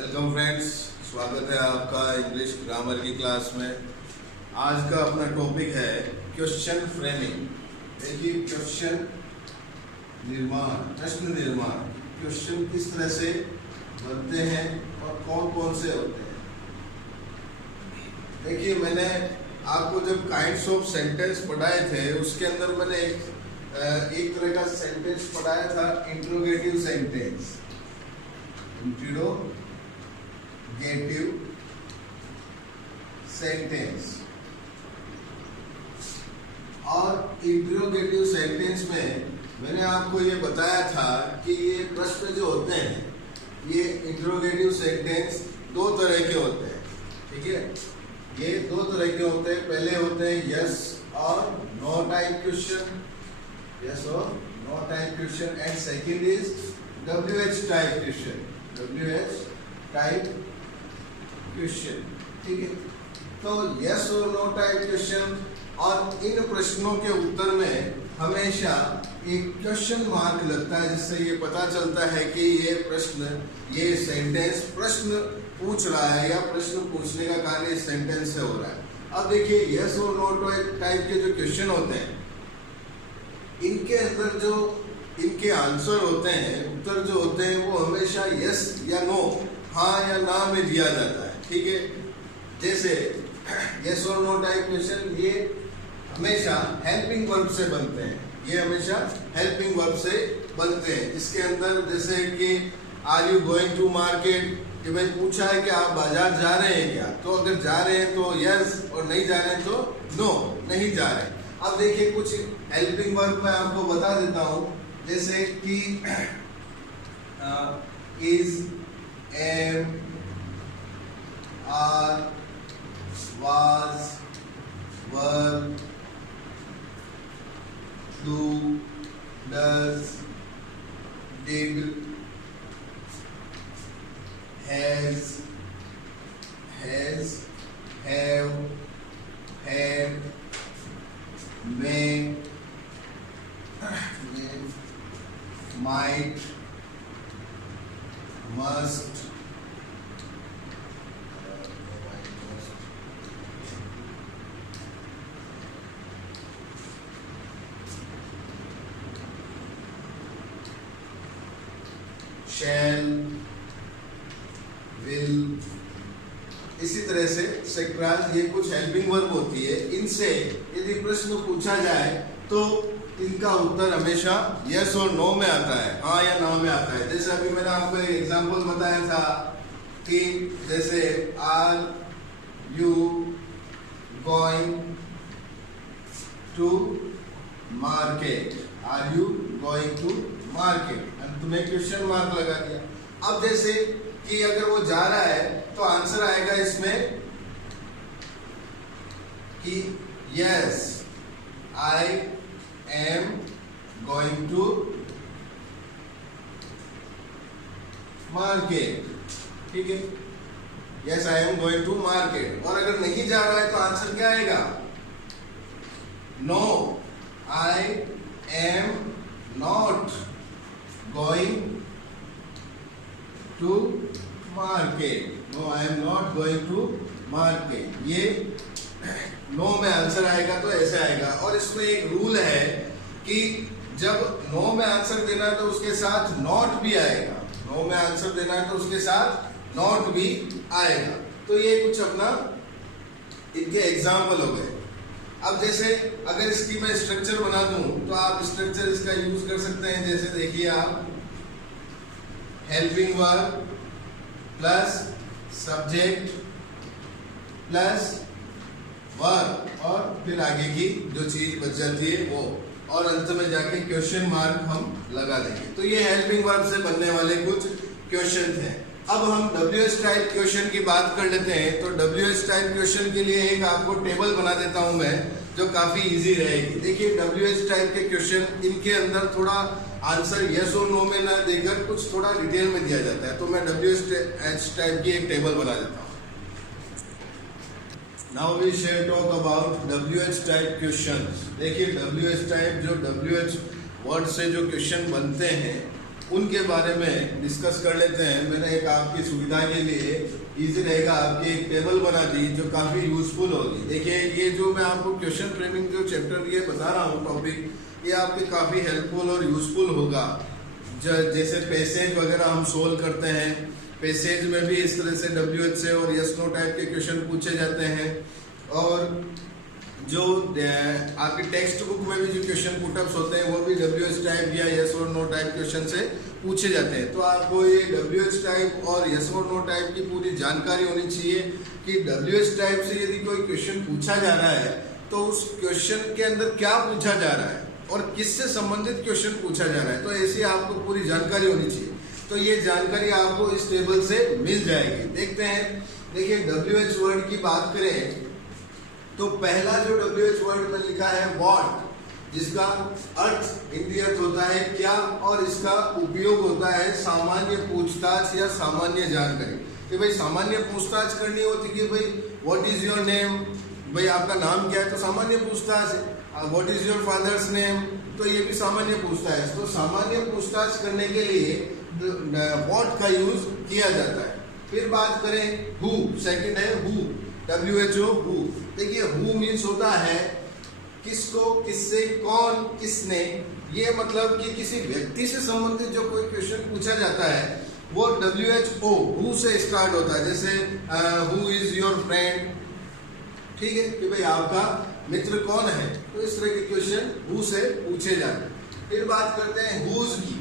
Welcome friends, स्वागत है आपका इंग्लिश ग्रामर की क्लास में। आज का अपना टॉपिक है क्वेश्चन फ्रेमिंग। देखिए, क्वेश्चन निर्माण, प्रश्न निर्माण, क्वेश्चन किस तरह से बनते हैं और कौन कौन से होते हैं। देखिए, मैंने आपको जब काइंड्स ऑफ सेंटेंस पढ़ाए थे उसके अंदर मैंने एक तरह का सेंटेंस पढ़ाया था, इंट्रोगेटिव सेंटेंस। Interrogative sentence. और इंट्रोगेटिव सेंटेंस में मैंने आपको ये बताया था कि ये प्रश्न जो होते हैं, ये इंट्रोगेटिव सेंटेंस दो तरह के होते हैं। ठीक है, ये दो तरह के होते हैं। पहले होते हैं यस और नो टाइप क्वेश्चन, यस और no type question, and second is WH type question, WH type question. ठीक है, तो यस और नो टाइप क्वेश्चन, और इन प्रश्नों के उत्तर में हमेशा एक क्वेश्चन मार्क लगता है, जिससे ये पता चलता है कि ये प्रश्न, ये सेंटेंस प्रश्न पूछ रहा है या प्रश्न पूछने का कार्य इस सेंटेंस से हो रहा है। अब देखिए, यस और नो टाइप के जो क्वेश्चन होते हैं, इनके अंदर जो इनके आंसर होते हैं, उत्तर जो होते हैं, वो हमेशा यस या नो, हाँ या ना में दिया जाता है। ठीक है, जैसे यस और नो टाइप क्वेश्चन ये हमेशा हेल्पिंग वर्ब से बनते हैं, ये हमेशा हेल्पिंग वर्ब से बनते हैं। इसके अंदर जैसे कि are you going to market, कि भाई पूछा है कि आप बाजार जा रहे हैं क्या, तो अगर जा रहे हैं तो यस, और नहीं जा रहे हैं तो नो, नहीं जा रहे। अब देखिए, कुछ हेल्पिंग वर्ब मैं आपको बता देता हूँ, जैसे कि is, am, are, was, were, do, does, did, has, have, had, may, might, must, shall, will, इसी तरह से सेक्राज, ये कुछ हेल्पिंग वर्ब होती है। इनसे यदि प्रश्न पूछा जाए तो इनका उत्तर हमेशा यस और नो में आता है, हाँ या ना में आता है। जैसे अभी मैंने आपको एक एग्जांपल बताया था कि जैसे are you going to market, are you going to market, तुम्हें क्वेश्चन मार्क लगा दिया। अब जैसे कि अगर वो जा रहा है तो आंसर आएगा इसमें कि yes I am going to market। ठीक है, yes I am going to market। और अगर नहीं जा रहा है तो आंसर क्या आएगा? No I am not going to market, no I am not going to market। ये नो में आंसर आएगा तो ऐसे आएगा। और इसमें एक रूल है कि जब नो में आंसर देना है तो उसके साथ नॉट भी आएगा, नो में आंसर देना है तो उसके साथ नॉट भी आएगा। तो ये कुछ अपना इनके एग्जाम्पल हो गए। अब जैसे अगर इसकी मैं स्ट्रक्चर बना दूं तो आप स्ट्रक्चर इसका यूज कर सकते हैं। जैसे देखिए, आप helping verb plus subject plus verb, और फिर आगे की जो चीज बच जाती है वो, और अंत में जाके क्वेश्चन मार्क हम लगा देंगे। तो ये हेल्पिंग वर्ब से बनने वाले कुछ क्वेश्चन थे। अब हम WH टाइप क्वेश्चन की बात कर लेते हैं। तो WH टाइप क्वेश्चन के लिए एक आपको टेबल बना देता हूं मैं, जो काफी इजी रहेगी। देखिए, WH टाइप के क्वेश्चन, इनके अंदर थोड़ा आंसर यस और नो में ना देकर कुछ थोड़ा डिटेल में दिया जाता है। तो मैं WH टाइप की एक टेबल बना देता हूँ। Now we shall talk about WH type questions। देखिए, WH टाइप, जो WH वर्ड से जो क्वेश्चन बनते हैं उनके बारे में डिस्कस कर लेते हैं। मैंने एक आपकी सुविधा के लिए इजी रहेगा आपकी एक टेबल बना दी जो काफ़ी यूजफुल होगी। देखिए ये जो मैं आपको क्वेश्चन फ्रेमिंग जो चैप्टर ये बता रहा हूँ टॉपिक, ये आपके काफ़ी हेल्पफुल और यूजफुल होगा। जैसे पैसेज वगैरह हम सोल्व करते हैं, पैसेज में भी इस तरह से WH से और यस नो टाइप के क्वेश्चन पूछे जाते हैं, और जो आपके टेक्स्ट बुक में भी जो क्वेश्चन पुटअप्स होते हैं वो भी WH टाइप या यस और नो टाइप क्वेश्चन से पूछे जाते हैं। तो आपको ये WH टाइप और यस और नो टाइप की पूरी जानकारी होनी चाहिए कि WH टाइप से यदि कोई क्वेश्चन पूछा जा रहा है तो उस क्वेश्चन के अंदर क्या पूछा जा रहा है और किससे संबंधित क्वेश्चन पूछा जा रहा है, तो ऐसी आपको पूरी जानकारी होनी चाहिए। तो ये जानकारी आपको इस टेबल से मिल जाएगी। देखते हैं, देखिए WH वर्ड की बात करें तो पहला जो WH वर्ड में लिखा है व्हाट, जिसका अर्थ हिंदी अर्थ होता है क्या, और इसका उपयोग होता है सामान्य पूछताछ या सामान्य जानकारी। कि भाई सामान्य पूछताछ करनी होती कि भाई व्हाट इज योर नेम, भाई आपका नाम क्या है, तो सामान्य पूछताछ है। What is your father's name, तो ये भी सामान्य पूछताछ है। तो सामान्य पूछताछ करने के लिए व्हाट का यूज किया जाता है। फिर बात करें हु, सेकंड है हु, WHO हु। देखिए हु मीन्स होता है किसको, किससे, कौन, किसने। ये मतलब कि किसी व्यक्ति से संबंधित जो कोई क्वेश्चन पूछा जाता है वो WHO हु से स्टार्ट होता है। जैसे हु इज योर फ्रेंड, ठीक है, कि भाई आपका मित्र कौन है, तो इस तरह के क्वेश्चन हु से पूछे जाते हैं। फिर बात करते हैं हुज की।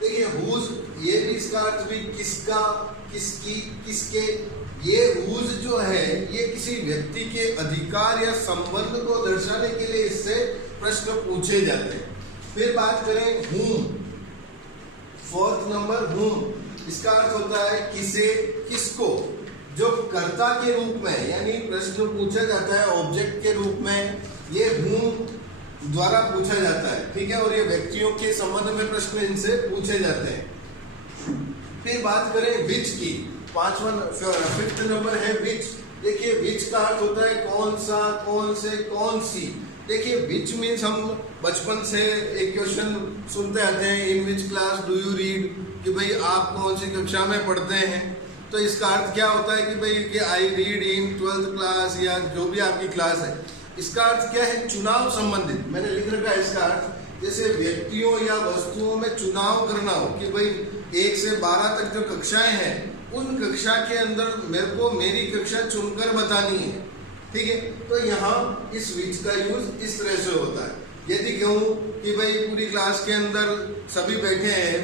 देखिए हुज, ये भी इसका अर्थ भी किसका, किसकी, किसके। ये हुज जो है ये किसी व्यक्ति के अधिकार या संबंध को दर्शाने के लिए इससे प्रश्न पूछे जाते हैं। फिर बात करें whom, फोर्थ नंबर whom, इसका अर्थ होता है किसे, किसको। जो कर्ता के रूप में यानी प्रश्न पूछा जाता है ऑब्जेक्ट के रूप में, ये whom द्वारा पूछा जाता है, ठीक है, और ये व्यक्तियों के संबंध में प्रश्न इनसे पूछे जाते हैं। फिर बात करें which की, फिफ्थ नंबर है which। देखिए which का अर्थ होता है कौन सा, कौन से, कौन सी। देखिए which मीन्स हम बचपन से एक क्वेश्चन सुनते आते हैं, in which class do you read, कि भाई आप कौन सी कक्षा में पढ़ते हैं। तो इसका अर्थ क्या होता है कि भाई कि I read in 12th class या जो भी आपकी क्लास है। इसका अर्थ क्या है, चुनाव संबंधित। मैंने लिख रखा है इसका अर्थ, जैसे व्यक्तियों या वस्तुओं में चुनाव करना हो कि भाई 1 से 12 तक जो कक्षाएं हैं उन कक्षा के अंदर मेरे को मेरी कक्षा चुनकर बतानी है, ठीक है। तो यहाँ इस विच का यूज इस तरह से होता है। यदि कहूँ कि भाई पूरी क्लास के अंदर सभी बैठे हैं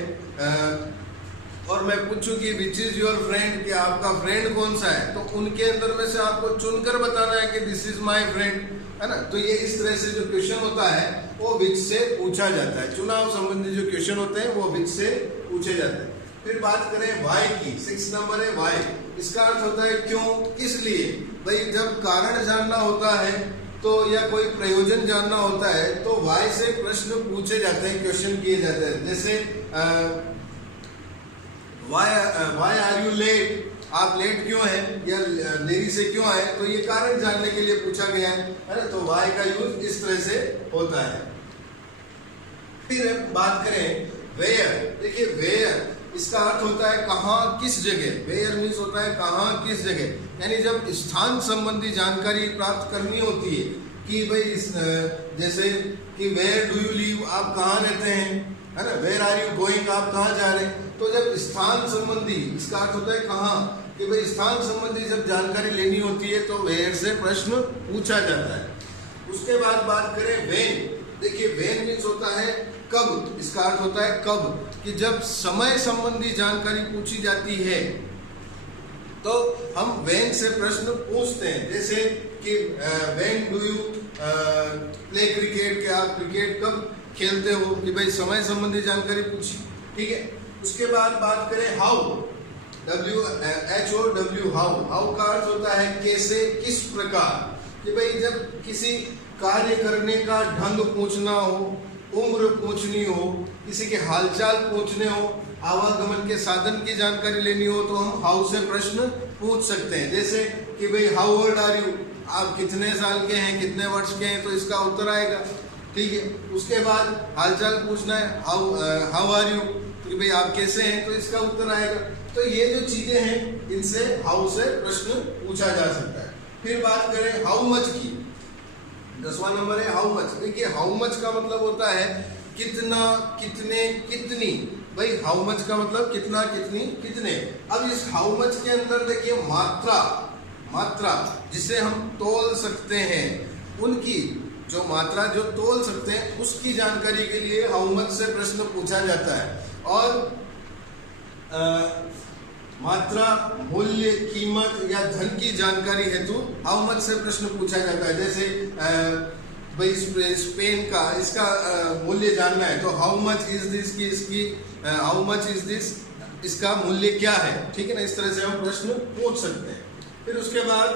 और मैं पूछूं कि विच इज योर फ्रेंड, कि आपका फ्रेंड कौन सा है, तो उनके अंदर में से आपको चुनकर बताना है कि दिस इज माय फ्रेंड, है ना। तो ये इस तरह से जो क्वेश्चन होता है वो विच से पूछा जाता है। चुनाव संबंधी जो क्वेश्चन होते हैं वो विच से पूछे जाते हैं। फिर बात करें वाई की, 6 नंबर है वाई। इसका अर्थ होता है क्यों, किस लिए। भाई जब कारण जानना होता है तो या कोई प्रयोजन जानना होता है तो वाई से प्रश्न पूछे जाते हैं, क्वेश्चन किए जाते हैं। जैसे वाई आर यू लेट, आप लेट क्यों हैं या देरी से क्यों आए, तो ये कारण जानने के लिए पूछा गया है ना। तो वाई का यूज इस तरह से होता है। फिर बात करें वेयर। देखिए वेयर इसका अर्थ होता है कहाँ, किस जगह। वेयर मीन्स होता है कहाँ, किस जगह, यानी जब स्थान संबंधी जानकारी प्राप्त करनी होती है कि भाई जैसे कि वेयर डू यू लिव, आप कहाँ रहते हैं, है ना। वेयर आर यू गोइंग, आप कहाँ जा रहे हैं। तो जब स्थान संबंधी, इसका अर्थ होता है कहाँ, कि भाई स्थान संबंधी जब जानकारी लेनी होती है तो वेयर से प्रश्न पूछा जाता है। उसके बाद बात करें वेन। देखिए वेन मीन्स होता है कब, इसका अर्थ होता है कब, कि जब समय संबंधी जानकारी पूछी जाती है तो हम वेन से प्रश्न पूछते हैं। जैसे कि when do you play cricket, कि आप क्रिकेट कब खेलते हो, कि भाई समय संबंधी जानकारी पूछी, ठीक है। उसके बाद बात करें हाउ, HOW हाउ। हाउ का अर्थ होता है कैसे, किस प्रकार, कि भाई जब किसी कार्य करने का ढंग पूछना हो, उम्र पूछनी हो, किसी के हालचाल पूछने हो, आवागमन के साधन की जानकारी लेनी हो, तो हम हाउ से प्रश्न पूछ सकते हैं। जैसे कि भाई हाउ ओल्ड आर यू, आप कितने साल के हैं, कितने वर्ष के हैं, तो इसका उत्तर आएगा, ठीक है। उसके बाद हालचाल पूछना है, हाउ आर यू, कि भाई आप कैसे हैं, तो इसका उत्तर आएगा। तो ये जो चीजें हैं इनसे हाउ से प्रश्न पूछा जा सकता है। फिर बात करें हाउ मच की, 10वां नंबर है हाउ मच। देखिए हाउ मच का मतलब होता है कितना, कितने, कितनी। भाई हाउ मच का मतलब कितना, कितनी, कितने। अब इस हाउ मच के अंदर देखिए मात्रा, मात्रा जिसे हम तौल सकते हैं, उनकी जो मात्रा जो तौल सकते हैं उसकी जानकारी के लिए हाउ मच से प्रश्न पूछा जाता है। और मात्रा, मूल्य, कीमत या धन की जानकारी हेतु हाउ मच से प्रश्न पूछा जाता है। जैसे भाई स्पेन का इसका मूल्य जानना है, तो हाउ मच इज दिस की, इसकी हाउ मच इज दिस, इसका मूल्य क्या है, ठीक है ना। इस तरह से हम प्रश्न पूछ सकते हैं। फिर उसके बाद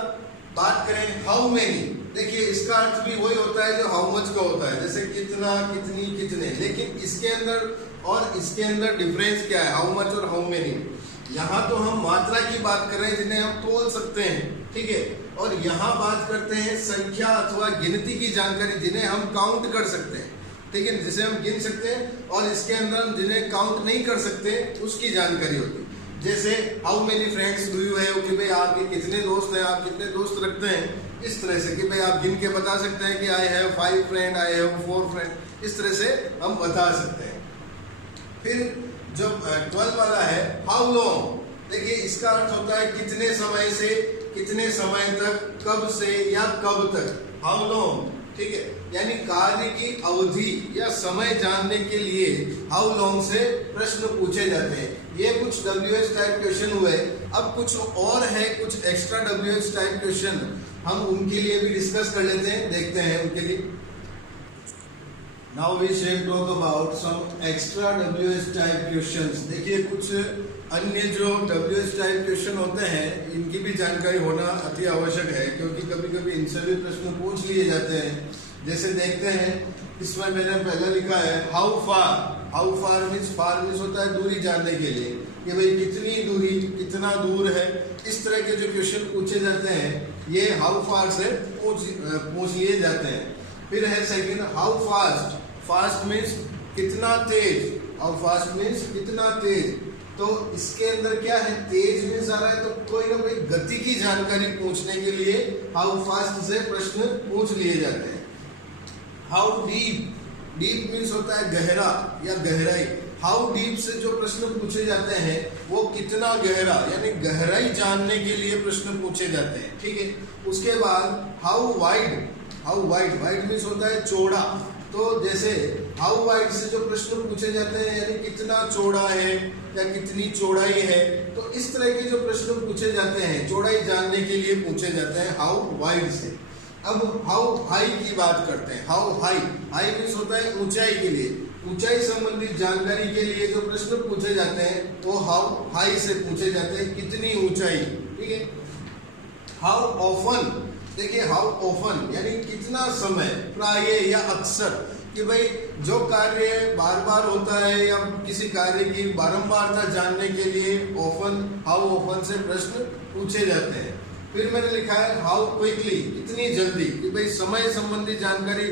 बात करें हाउ मेनी। देखिए इसका अर्थ भी वही होता है जो हाउ मच का होता है, जैसे कितना, कितनी, कितने। लेकिन इसके अंदर और इसके अंदर डिफरेंस क्या है, हाउ मच और हाउ मेनी। यहाँ तो हम मात्रा की बात कर रहे हैं जिन्हें हम तौल सकते हैं, ठीक है। और यहाँ बात करते हैं संख्या अथवा गिनती की जानकारी जिन्हें हम काउंट कर सकते हैं, ठीक है, जिसे हम गिन सकते हैं। और इसके अंदर हम जिन्हें काउंट नहीं कर सकते उसकी जानकारी होती है। जैसे how many friends do you have, कि भाई आपके कितने दोस्त हैं, आप कितने दोस्त रखते हैं। इस तरह से कि भाई आप गिन के बता सकते हैं कि I have 5 friend, I have 4 friend. इस तरह से हम बता सकते हैं। फिर जो 12 वाला है हाउ लॉन्ग। देखिए इसका अर्थ होता है कितने समय से, कितने समय तक, कब से या कब तक, हाउ लॉन्ग, ठीक है। यानी कार्य की अवधि या समय जानने के लिए हाउ लॉन्ग से प्रश्न पूछे जाते हैं। ये कुछ WH टाइप क्वेश्चन हुए। अब कुछ और है, कुछ एक्स्ट्रा WH टाइप क्वेश्चन हम उनके लिए भी डिस्कस कर लेते हैं, देखते हैं उनके लिए। Now we shall talk about some extra WH type questions। देखिए कुछ अन्य जो WH टाइप क्वेश्चन होते हैं इनकी भी जानकारी होना अति आवश्यक है, क्योंकि कभी कभी इनसे भी प्रश्न पूछ लिए जाते हैं। जैसे देखते हैं, इसमें मैंने पहले लिखा है how far. How far means होता है दूरी जानने के लिए, कि भाई कितनी दूरी, कितना दूर है। इस तरह के जो क्वेश्चन पूछे जाते हैं ये हाउ फार से पूछ लिए जाते हैं। फिर है second how fast. Fast means कितना तेज, हाउ फास्ट मीन्स कितना तेज। तो इसके अंदर क्या है, तेज मीन्स आ रहा है, तो कोई ना कोई गति की जानकारी पूछने के लिए हाउ फास्ट से प्रश्न पूछ लिए जाते हैं। How deep. डीप मीन्स होता है गहरा या गहराई। हाउ डीप से जो प्रश्न पूछे जाते हैं वो कितना गहरा, यानी गहराई जानने के लिए प्रश्न पूछे जाते हैं, ठीक है। उसके बाद how wide. How wide, wide means होता है चौड़ा। तो जैसे हाउ वाइड से जो प्रश्न पूछे जाते हैं यानी कितना चौड़ा है या कितनी चौड़ाई है। तो इस तरह के जो प्रश्न पूछे जाते हैं चौड़ाई जानने के लिए पूछे जाते हैं हाउ वाइड से। अब हाउ हाई की बात करते हैं। हाउ हाई, हाई मीन्स होता है ऊंचाई के लिए। ऊंचाई संबंधित जानकारी के लिए जो प्रश्न पूछे जाते हैं वो हाउ हाई से पूछे जाते हैं, कितनी ऊंचाई, ठीक है। How often. देखिए हाउ ऑफन यानी कितना समय, प्राय या अक्सर, कि भाई जो कार्य बार बार होता है या किसी कार्य की बारंबारता जानने के लिए ऑफन, हाउ ऑफन से प्रश्न पूछे जाते हैं। फिर मैंने लिखा है हाउ क्विकली, कितनी जल्दी, कि भाई समय संबंधी जानकारी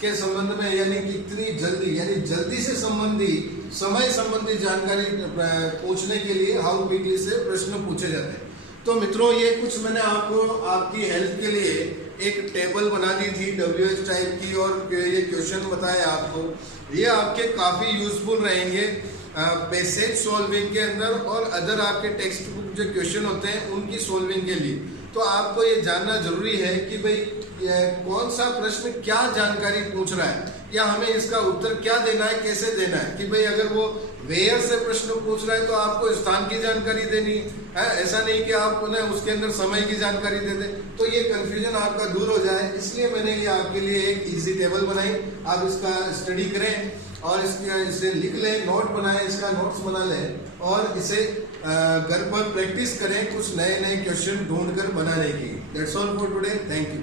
के संबंध में, यानी कितनी जल्दी, यानी जल्दी से संबंधी, समय संबंधी जानकारी पूछने के लिए हाउ क्विकली से प्रश्न पूछे जाते हैं। तो मित्रों ये कुछ मैंने आपको आपकी हेल्प के लिए एक टेबल बना दी थी WH टाइप की, और ये क्वेश्चन बताए आपको। ये आपके काफ़ी यूजफुल रहेंगे पैसेज सॉल्विंग के अंदर और अदर आपके टेक्स्ट बुक जो क्वेश्चन होते हैं उनकी सॉल्विंग के लिए। तो आपको ये जानना जरूरी है कि भाई कौन सा प्रश्न क्या जानकारी पूछ रहा है या हमें इसका उत्तर क्या देना है, कैसे देना है। कि भाई अगर वो वेयर से प्रश्न पूछ रहा है तो आपको स्थान की जानकारी देनी है, ऐसा नहीं कि आप उन्हें उसके अंदर समय की जानकारी दे दें, तो ये कंफ्यूजन आपका दूर हो जाए। इसलिए मैंने ये आपके लिए एक इजी टेबल बनाई। आप इसका स्टडी करें और इसे लिख लें, नोट बनाएं, इसका नोट्स बना लें और इसे घर पर प्रैक्टिस करें कुछ नए नए क्वेश्चन ढूंढकर बनाने की। That's all for today, thank you.